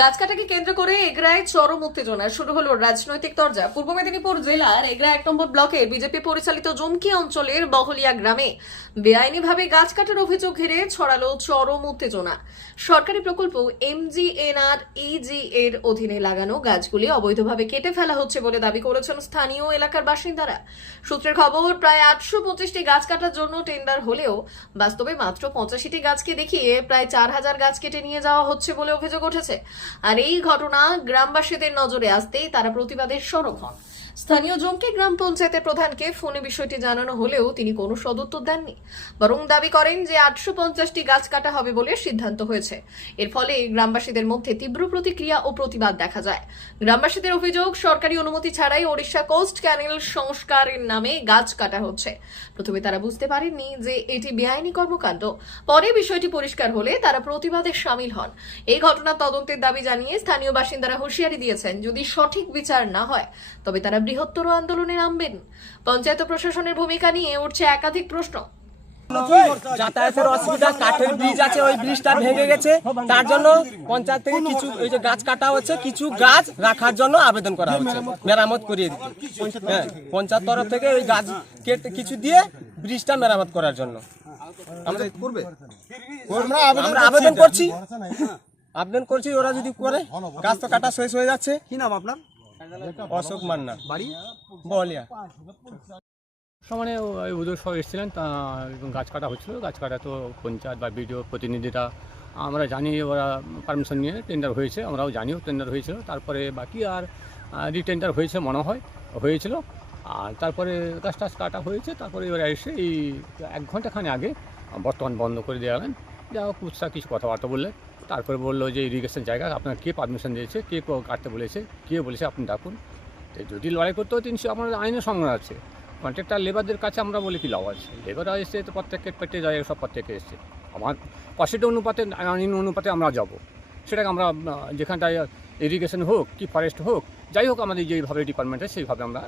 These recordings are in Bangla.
গাছ কাটাকে কেন্দ্র করে এগরায় চরম উত্তেজনা। শুরু হলো রাজনৈতিক তরজা। পূর্ব মেদিনীপুর জেলার এগরা এক নম্বর ব্লকে বিজেপি পরিচালিত জমকি অঞ্চলের বহলিয়া গ্রামে বেআইনিভাবে গাছ কাটার অভিযোগ ঘিরে ছড়ালো চরম উত্তেজনা। সরকারি প্রকল্প এমজিএনআর ইজি এর অধীনে লাগানো গাছগুলি অবৈধভাবে কেটে ফেলা হচ্ছে বলে দাবি করেছেন স্থানীয় এলাকার বাসিন্দারা। সূত্রের খবর, প্রায় আটশো পঁচিশটি গাছ কাটার জন্য টেন্ডার হলেও বাস্তবে মাত্র পঁচাশিটি গাছকে দেখিয়ে প্রায় চার হাজার গাছ কেটে নিয়ে যাওয়া হচ্ছে বলে অভিযোগ উঠেছে। আর এই ঘটনা গ্রামবাসীদের নজরে আসতেই তারা প্রতিবাদের সরব হন। স্থানীয় জমকে গ্রাম পঞ্চায়েতের প্রধানকে ফোনে বিষয়টি জানানো হলেও তিনি কোনো সদুত্তর দেননি। বরং দাবি করেন যে আটশো পঞ্চাশটি গাছ কাটা হবে বলে সিদ্ধান্ত হয়েছে। এর ফলে গ্রামবাসীদের মধ্যে তীব্র প্রতিক্রিয়া ও প্রতিবাদ দেখা যায়। গ্রামবাসীদের অভিযোগ, সরকারি অনুমতি ছাড়াই ওড়িশা কোস্ট ক্যানেল সংস্কারের নামে গাছ কাটা হচ্ছে। প্রথমে তারা বুঝতে পারেননি যে এটি বেআইনি কর্মকাণ্ড। পরে বিষয়টি পরিষ্কার হলে তারা প্রতিবাদে সামিল হন। এই ঘটনার তদন্তের দাবি জানিয়ে স্থানীয় বাসিন্দারা হুঁশিয়ারি দিয়েছেন যদি সঠিক বিচার না হয় তবে তারা বৃহত্তর আন্দোলনে নামবেন। পঞ্চায়েত প্রশাসনের ভূমিকা নিয়ে উঠছে একাধিক প্রশ্ন। যাতায়াতের অসুবিধা কাঠের ব্রিজ আছে ওই ব্রিজটা ভেঙে গেছে। তার জন্য পঞ্চায়েত থেকে কিছু ওই যে গাছ কাটা হচ্ছে কিছু গাছ রাখার জন্য আবেদন করা হচ্ছে মেরামত করিয়ে দিতে। হ্যাঁ পঞ্চায়েত তরফ থেকে ওই গাছ কেটে কিছু দিয়ে ব্রিজটা মেরামত করার জন্য। আমরা করবে? আমরা আবেদন করছি। আবেদন করছি ওরা যদি করে গাছ তো কাটা শেষ হয়ে যাচ্ছে। কি নাম আপনার? অশোক মান্না। বাড়ি? বলিয়া সমানে ওই উদয় সব এসেছিলেন তা গাছ কাটা হচ্ছিল। গাছ কাটা তো পঞ্চায়েত বা বিডিও প্রতিনিধিরা আমরা জানি ওরা পারমিশন নিয়ে টেন্ডার হয়েছে আমরাও জানিও টেন্ডার হয়েছিল। তারপরে বাকি আর রিটেন্ডার হয়েছে মনে হয় হয়েছিল। আর তারপরে গাছ টাছ কাটা হয়েছে তারপরে এবার এসে এই এক ঘন্টাখানে আগে বর্তমান বন্ধ করে দেওয়া গেলেন যা হোক কুৎসা কিছু কথাবার্তা বললে তারপরে বলল যে ইরিগেশন জায়গা আপনার কে পারমিশন দিয়েছে কে কাটতে বলেছে কে বলেছে আপনি ডাকুন। তো যদি লড়াই করতে হয় তিনশো আপনার আইনের সংগ্রহ আছে। কন্ট্রাক্টার লেবারদের কাছে আমরা বলি কি লাভ আছে। লেবাররা এসে তো প্রত্যেকে পেটে যায় সব প্রত্যেকে এসছে। আমার পাশেটা অনুপাতে আইন অনুপাতে আমরা যাব। সেটাকে আমরা যেখানটায় ইরিগেশন হোক কি ফরেস্ট হোক যাই হোক আমাদের যেইভাবে ডিপার্টমেন্ট আছে সেইভাবে আমরা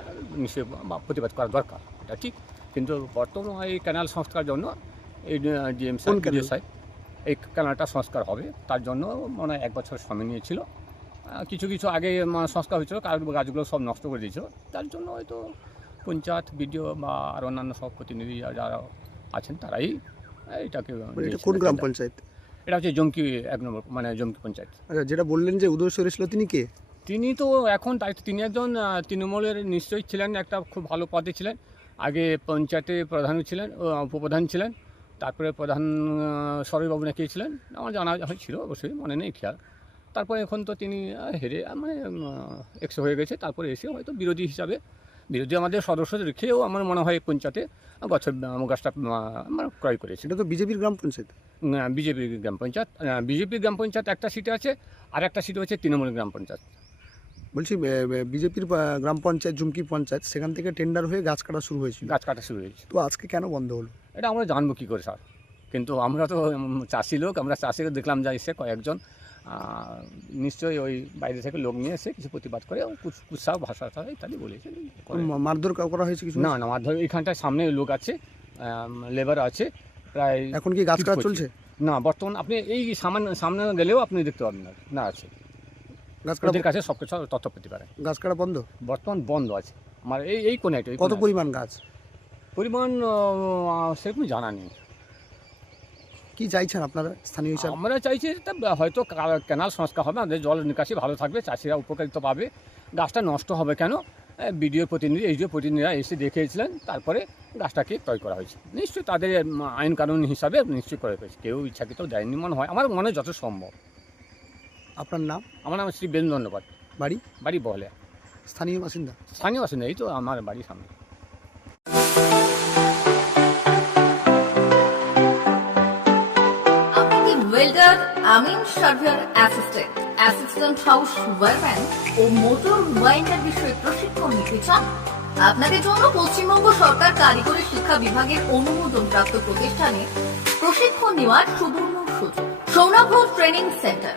নিশ্চয়ই প্রতিবাদ করা দরকার। এটা ঠিক। কিন্তু বর্তমান এই ক্যানাল সংস্কার জন্য এই ডিএম কোন canal? সাহেব এই ক্যানালটা সংস্কার হবে। তার জন্য মানে এক বছর সময় নিয়েছিল। কিছু কিছু আগে মানে সংস্কার হয়েছিল কার গাছগুলো সব নষ্ট করে দিয়েছিল। তার জন্য হয়তো পঞ্চায়েত বিডিও বা আর অন্যান্য সব প্রতিনিধি যারা আছেন তারাই এটাকে মানে এটা কোন গ্রাম পঞ্চায়েত? এটা হচ্ছে জমকি এক নম্বর মানে জমকি পঞ্চায়েত। আচ্ছা যেটা বললেন যে উদয় সরেশ ছিল তিনি কে? তিনি তো এখন তাই তিনি একজন তৃণমূলের নিশ্চয়ই ছিলেন একটা খুব ভালো পদে ছিলেন। আগে পঞ্চায়েতে প্রধান ছিলেন উপপ্রধান ছিলেন। তারপরে প্রধান আহ, সরয়বাবু নাকি ছিলেন আমার জানা হয়েছিল অবশ্যই মনে নেই খেয়াল। তারপরে এখন তো তিনি হেরে মানে একশো হয়ে গেছে তারপরে এসে হয়তো বিরোধী হিসাবে বিরোধী আমাদের সদস্য রেখেও আমার মনে হয় পঞ্চায়েতে গাছের আম গাছটা আমার ক্রয় করেছি। সেটা তো বিজেপির গ্রাম পঞ্চায়েত। বিজেপি গ্রাম পঞ্চায়েত বিজেপি গ্রাম পঞ্চায়েত একটা সিটে আছে আর একটা সিট হচ্ছে তৃণমূল গ্রাম পঞ্চায়েত। বলছি বিজেপির গ্রাম পঞ্চায়েত ঝুমকি পঞ্চায়েত সেখান থেকে টেন্ডার হয়ে গাছ কাটা শুরু হয়েছিল। গাছ কাটা শুরু হয়েছে তো আজকে কেন বন্ধ হলো? এটা আমরা জানব কী করে স্যার। কিন্তু আমরা তো চাষি লোক আমরা চাষিকে দেখলাম যা এসে কয়েকজন নিশ্চয়ই ওই বাইরে থেকে লোক নিয়ে এসে কিছু প্রতিবাদ করে কুৎসাহ ভাষা ইত্যাদি বলেছে। মারধর করা হয়েছে কিছু? না না মারধর এখানটায় সামনে লোক আছে লেবার আছে প্রায় এখন কি গাছ কাটা চলছে? না বর্তমান আপনি এই সামান্য সামনে গেলেও আপনি দেখতে পাবেন না না আছে। গাছ কাটা ওদের কাছে সব কিছু তথ্য পেতে পারে গাছ কাটা বন্ধ? বর্তমান বন্ধ আছে। আমার এই এই কোনে এটা কত পরিমাণ গাছ? পরিমাণ সেরকম জানা নেই। কি চাইছেন আপনারা স্থানীয় হিসাবে? আমরা চাইছি হয়তো ক্যানাল সংস্কার হবে আমাদের জল নিকাশি ভালো থাকবে চাষিরা উপকারিত পাবে। গাছটা নষ্ট হবে কেন? বিডিও প্রতিনিধি এইচডিও প্রতিনিধিরা এসে দেখেছিলেন তারপরে গাছটাকে ক্রয় করা হয়েছে। নিশ্চয়ই তাদের আইন কানুন হিসাবে নিশ্চয়ই ক্রয় করেছে কেউ ইচ্ছাকৃত দেয়নি মনে হয়। আমার মনে হয় যত সম্ভব। আপনার নাম? আমার নাম শ্রী বেন ধন্যবাদ বাড়ি? বাড়ি বহলে। স্থানীয় বাসিন্দা? স্থানীয় বাসিন্দা এই তো আমার বাড়ির সামনে। ওয়েল্ডার আমিন surveyor assistant assistant house wireman ও মোটর ওয়াইন্ডার বিষয়ে প্রশিক্ষণ নিতে চান? আপনাদের জন্য পশ্চিমবঙ্গ সরকার কারিগরি শিক্ষা বিভাগের অনুমোদন প্রাপ্ত প্রতিষ্ঠানে প্রশিক্ষণ নেওয়ার সুবর্ণ সুযোগ। Sounav training centre.